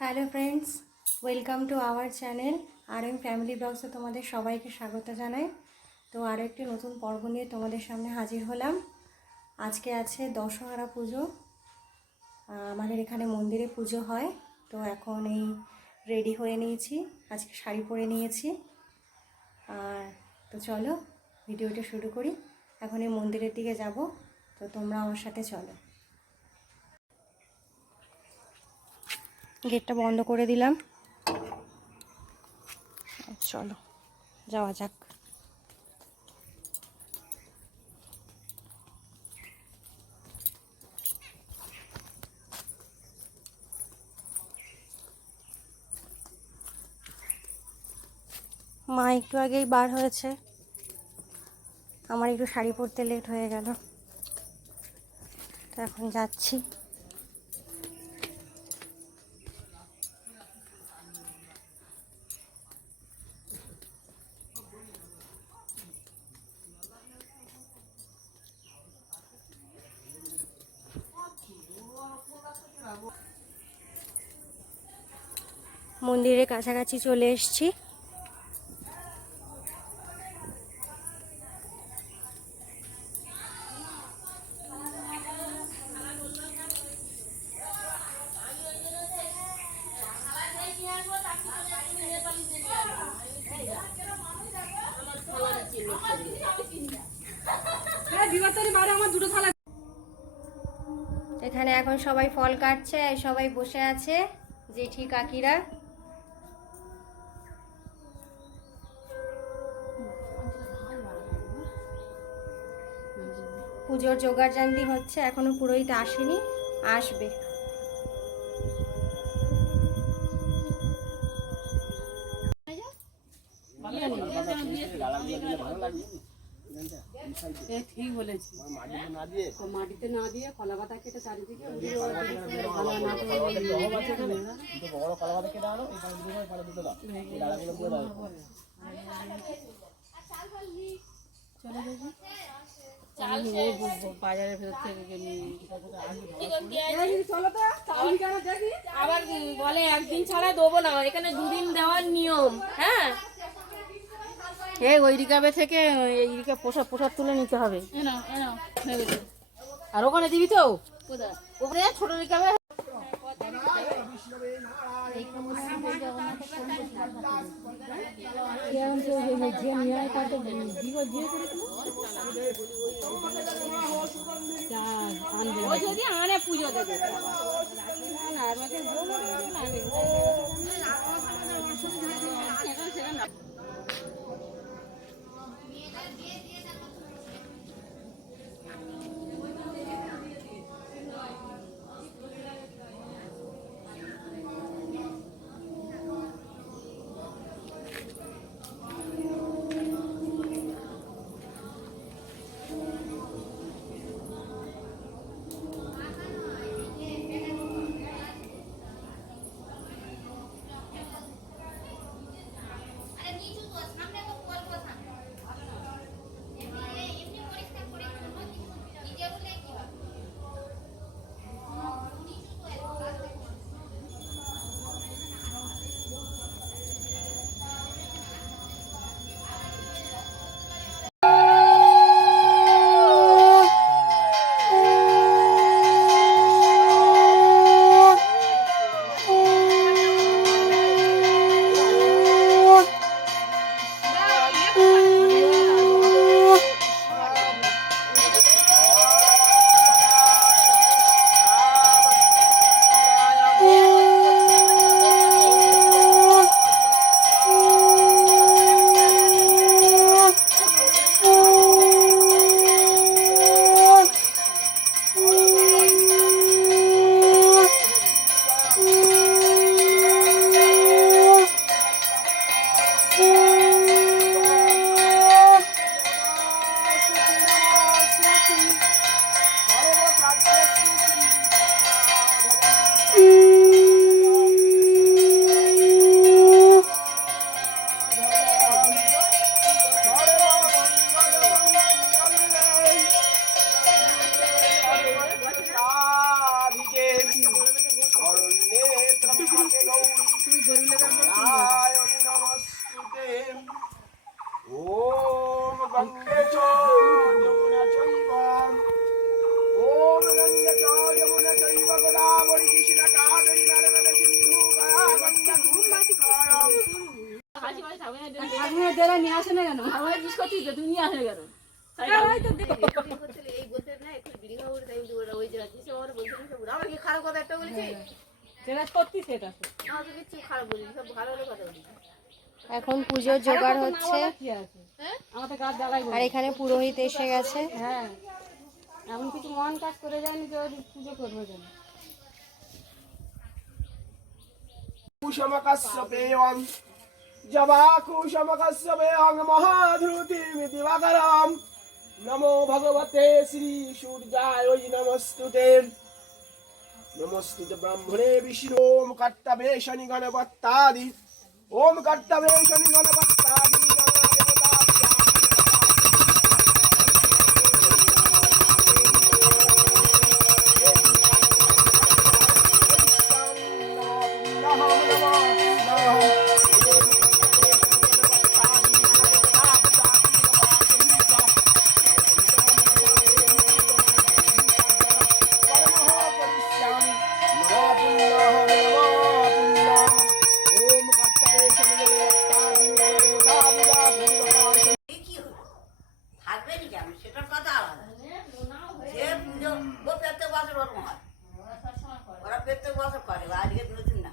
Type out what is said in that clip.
Hello friends, welcome to our channel R M family ব্লগসে তোমাদের সবাইকে স্বাগত জানাই। তো আরও একটি নতুন পর্ব নিয়ে তোমাদের সামনে হাজির হলাম। আজকে আছে দশহরা পুজো। আমাদের এখানে মন্দিরে পুজো হয়। তো এখন এই রেডি হয়ে নিয়েছি, আজকে শাড়ি পরে নিয়েছি। আর তো চলো ভিডিওটা শুরু করি। এখন এই মন্দিরের দিকে যাব, তো তোমরা আমার সাথে চলো। গেটটা বন্ধ করে দিলাম, চলো যাওয়া যাক। মা একটু আগেই বার হয়েছে, আমার একটু শাড়ি পরতে লেট হয়ে গেল, তো এখন যাচ্ছি। মন্দিরের কাছাকাছি চলে এসেছি। এখানে এখন সবাই ফল কাটছে, সবাই বসে আছে, জেঠি কাকিরা। পুজোর জোগাড়জান্তি হচ্ছে, এখনো পুরোহিত আসেনি, আসবে। ঠিক বলেছি, মাটিতে না দিয়ে কলা পাতা কেটে চারিদিকে বাজারের ভেতর থেকে আবার বলে একদিন ছাড়া দেবো না, এখানে দুদিন দেওয়ার নিয়ম। হ্যাঁ, ওই রিকাবে থেকে এই রিকা পোশাক তুলে নিতে হবে। আর ওখানে দিবি তো ওখানে ছোট রিকাবে। যদি আনে পুজো দেবে আমার জিজ্ঞেস করছি তো তুমি নিয়ে আসলে কেন যেটা সত্যি সেটা এখন পুজোর জোগাড় হচ্ছে কি আছে আমাদের গাছ জ্বালাই আর এখানে পুরোহিত এসে গেছে। হ্যাঁ এমন কিছু মহান কাজ করে যায়নি যে ওর পুজো করবো যেন कुशमकस्यपेयं जवाकुशमकस्यपेयं महाधृतिमितिवकरं नमो भगवते श्रीसूर्याय नमस्तुते नमस्तुते ब्रह्मणे विष्णु ओम कर्तवे शनि गणपत्तादि ओम कर्तवे शनि गणपत्तादि থাকবেনি কেন সেটার কথা আলাদা যে পুজো ও প্রত্যেক বছর ওরকম হয় ওরা প্রত্যেক বছর করে আজকে নতুন না